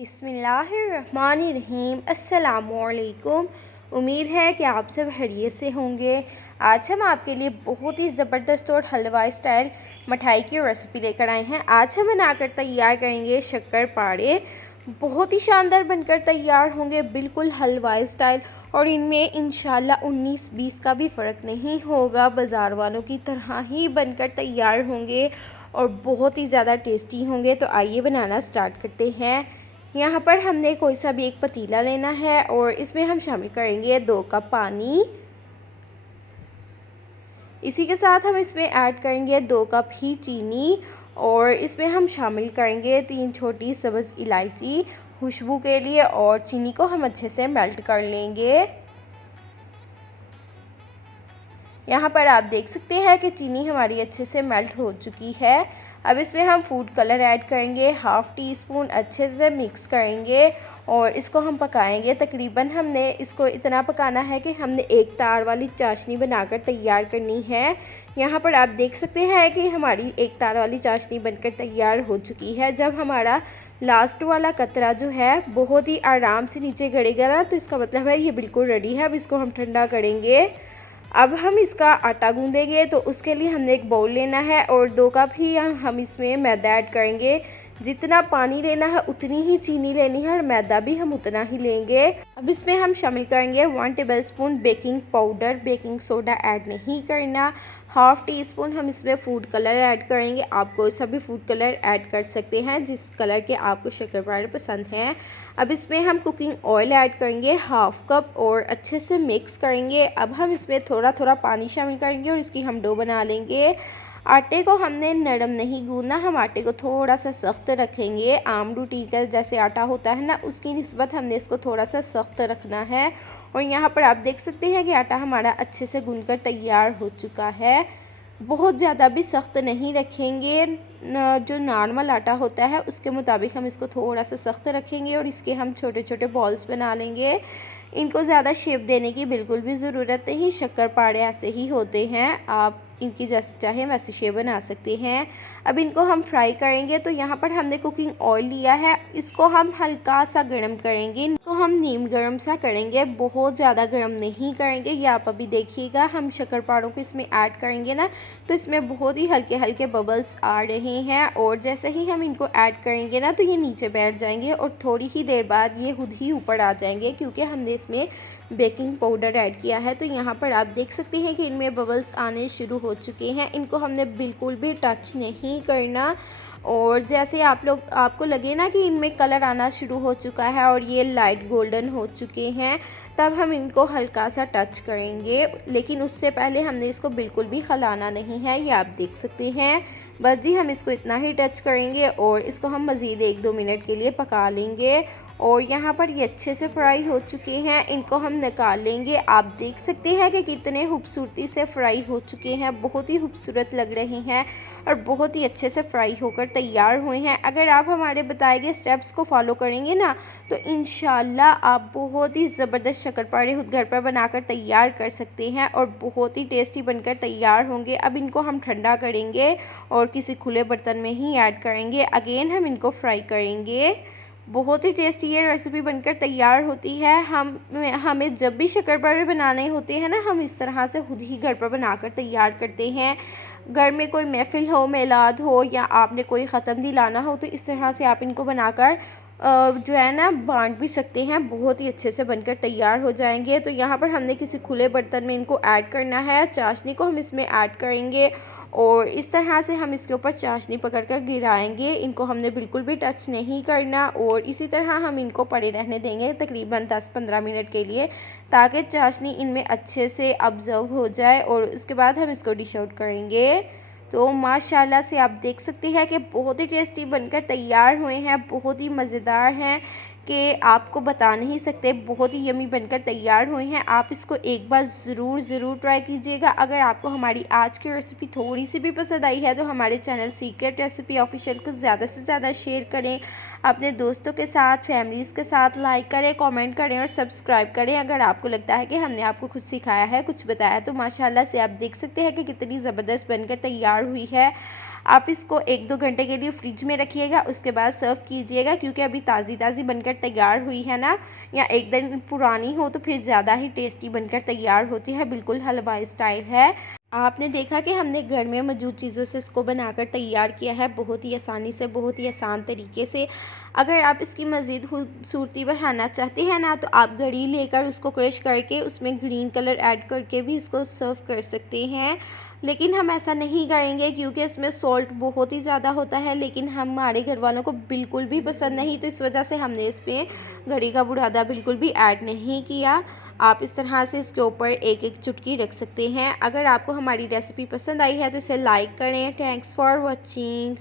बिस्मिल्लाहिर्रहमानिर्रहीम। अस्सलामुअलैकुम। उम्मीद है कि आप सब खैरियत से होंगे। आज हम आपके लिए बहुत ही ज़बरदस्त और हलवाई स्टाइल मिठाई की रेसिपी लेकर आए हैं। आज हम बनाकर तैयार करेंगे शक्करपारे। बहुत ही शानदार बनकर तैयार होंगे, बिल्कुल हलवाई स्टाइल, और इनमें इंशाल्लाह 19-20 का भी फ़र्क नहीं होगा। बाज़ार वालों की तरह ही बनकर तैयार होंगे और बहुत ही ज़्यादा टेस्टी होंगे। तो आइए बनाना स्टार्ट करते हैं। यहाँ पर हमने कोई सा भी एक पतीला लेना है और इसमें हम शामिल करेंगे 2 कप पानी। इसी के साथ हम इसमें ऐड करेंगे 2 कप ही चीनी और इसमें हम शामिल करेंगे 3 छोटी सब्ज़ इलायची खुशबू के लिए, और चीनी को हम अच्छे से मेल्ट कर लेंगे। यहाँ पर आप देख सकते हैं कि चीनी हमारी अच्छे से मेल्ट हो चुकी है। अब इसमें हम फूड कलर ऐड करेंगे, हाफ़ टी स्पून, अच्छे से मिक्स करेंगे और इसको हम पकाएंगे। तकरीबन हमने इसको इतना पकाना है कि हमने एक तार वाली चाशनी बनाकर तैयार करनी है। यहाँ पर आप देख सकते हैं कि हमारी एक तार वाली चाशनी बनकर तैयार हो चुकी है। जब हमारा लास्ट वाला कतरा जो है बहुत ही आराम से नीचे गिरेगा ना, तो इसका मतलब है ये बिल्कुल रेडी है। अब इसको हम ठंडा करेंगे। अब हम इसका आटा गूंदेंगे, तो उसके लिए हमने एक बाउल लेना है और 2 कप ही हम इसमें मैदा ऐड करेंगे। जितना पानी लेना है उतनी ही चीनी लेनी है और मैदा भी हम उतना ही लेंगे। अब इसमें हम शामिल करेंगे 1 tablespoon baking powder, baking soda add नहीं करना। हाफ़ टी स्पून हम इसमें फूड कलर ऐड करेंगे। आप कोई सा भी फूड कलर ऐड कर सकते हैं जिस कलर के आपको शक्करपारे पसंद हैं। अब इसमें हम कुकिंग ऑयल ऐड करेंगे 1/2 कप और अच्छे से मिक्स करेंगे। अब हम इसमें थोड़ा थोड़ा पानी शामिल करेंगे और इसकी हम डो बना लेंगे। आटे को हमने नरम नहीं गूंदना, हम आटे को थोड़ा सा सख्त रखेंगे। आम रोटी का जैसे आटा होता है ना, उसकी निस्बत हमने इसको थोड़ा सा सख्त रखना है। और यहाँ पर आप देख सकते हैं कि आटा हमारा अच्छे से गूंदकर तैयार हो चुका है। बहुत ज़्यादा भी सख्त नहीं रखेंगे, जो नॉर्मल आटा होता है उसके मुताबिक हम इसको थोड़ा सा सख्त रखेंगे और इसके हम छोटे छोटे बॉल्स बना लेंगे। इनको ज़्यादा शेप देने की बिल्कुल भी ज़रूरत नहीं, शक्करपारे ऐसे ही होते हैं, आप इनकी जैसे चाहे वैसे शेप बना सकते हैं। अब इनको हम फ्राई करेंगे। तो यहाँ पर हमने कुकिंग ऑयल लिया है, इसको हम हल्का सा गर्म करेंगे। इसको हम नीम गर्म सा करेंगे, बहुत ज़्यादा गर्म नहीं करेंगे। ये आप अभी देखिएगा, हम शक्करपारों को इसमें ऐड करेंगे ना, तो इसमें बहुत ही हल्के हल्के बबल्स आ रहे हैं और जैसे ही हम इनको ऐड करेंगे ना, तो ये नीचे बैठ जाएंगे और थोड़ी ही देर बाद ये खुद ही ऊपर आ जाएंगे, क्योंकि हमने इसमें बेकिंग पाउडर ऐड किया है। तो यहाँ पर आप देख सकते हैं कि इनमें बबल्स आने शुरू हो चुके हैं। इनको हमने बिल्कुल भी टच नहीं करना, और जैसे आपको लगे ना कि इनमें कलर आना शुरू हो चुका है और ये लाइट गोल्डन हो चुके हैं, तब हम इनको हल्का सा टच करेंगे। लेकिन उससे पहले हमने इसको बिल्कुल भी खलाना नहीं है, ये आप देख सकते हैं। बस जी, हम इसको इतना ही टच करेंगे और इसको हम मज़ीद 1-2 मिनट के लिए पका लेंगे। और यहाँ पर ये अच्छे से फ्राई हो चुके हैं, इनको हम निकाल लेंगे। आप देख सकते हैं कि कितने खूबसूरती से फ्राई हो चुके हैं, बहुत ही खूबसूरत लग रहे हैं और बहुत ही अच्छे से फ्राई होकर तैयार हुए हैं। अगर आप हमारे बताए गए स्टेप्स को फॉलो करेंगे ना, तो इंशाल्लाह आप बहुत ही ज़बरदस्त शक्करपारे खुद घर पर बनाकर तैयार कर सकते हैं और बहुत ही टेस्टी बनकर तैयार होंगे। अब इनको हम ठंडा करेंगे और किसी खुले बर्तन में ही ऐड करेंगे। अगेन हम इनको फ्राई करेंगे। बहुत ही टेस्टी ये रेसिपी बनकर तैयार होती है। हमें जब भी शक्करपारे बनाने होते हैं ना, हम इस तरह से खुद ही घर पर बनाकर तैयार करते हैं। घर में कोई महफिल हो, मेलाद हो, या आपने कोई ख़त्म दिलाना हो, तो इस तरह से आप इनको बनाकर जो है ना बांट भी सकते हैं। बहुत ही अच्छे से बनकर तैयार हो जाएंगे। तो यहाँ पर हमने किसी खुले बर्तन में इनको ऐड करना है। चाशनी को हम इसमें ऐड करेंगे और इस तरह से हम इसके ऊपर चाशनी पकड़कर गिराएंगे। इनको हमने बिल्कुल भी टच नहीं करना और इसी तरह हम इनको पड़े रहने देंगे तकरीबन 10-15 मिनट के लिए, ताकि चाशनी इनमें अच्छे से ऑब्ज़र्व हो जाए और उसके बाद हम इसको डिश आउट करेंगे। तो माशाल्लाह से आप देख सकते हैं कि बहुत ही टेस्टी बनकर तैयार हुए हैं, बहुत ही मज़ेदार हैं। कि आपको बता नहीं सकते, बहुत ही यमी बनकर तैयार हुए हैं। आप इसको एक बार ज़रूर ट्राई कीजिएगा। अगर आपको हमारी आज की रेसिपी थोड़ी सी भी पसंद आई है तो हमारे चैनल सीक्रेट रेसिपी ऑफिशियल को ज़्यादा से ज़्यादा शेयर करें, अपने दोस्तों के साथ, फैमिलीज़ के साथ लाइक करें, कमेंट करें और सब्सक्राइब करें। अगर आपको लगता है कि हमने आपको कुछ सिखाया है, कुछ बताया, तो माशाल्लाह से आप देख सकते हैं कि कितनी ज़बरदस्त बनकर तैयार हुई है। आप इसको 1-2 घंटे के लिए फ्रिज में रखिएगा, उसके बाद सर्व कीजिएगा, क्योंकि अभी ताज़ी बनकर तैयार हुई है ना, या एक दिन पुरानी हो तो फिर ज़्यादा ही टेस्टी बनकर तैयार होती है। बिल्कुल हलवाई स्टाइल है। आपने देखा कि हमने घर में मौजूद चीज़ों से इसको बनाकर तैयार किया है, बहुत ही आसानी से, बहुत ही आसान तरीके से। अगर आप इसकी मज़ीद खूबसूरती बढ़ाना चाहते हैं ना, तो आप गरी लेकर उसको क्रश करके उसमें ग्रीन कलर ऐड करके भी इसको सर्व कर सकते हैं। लेकिन हम ऐसा नहीं करेंगे क्योंकि इसमें सॉल्ट बहुत ही ज़्यादा होता है, लेकिन हमारे घर वालों को बिल्कुल भी पसंद नहीं, तो इस वजह से हमने इसमें गरी का बुरादा बिल्कुल भी ऐड नहीं किया। आप इस तरह से इसके ऊपर एक एक चुटकी रख सकते हैं। अगर आपको हमारी रेसिपी पसंद आई है तो इसे लाइक करें। Thanks for watching.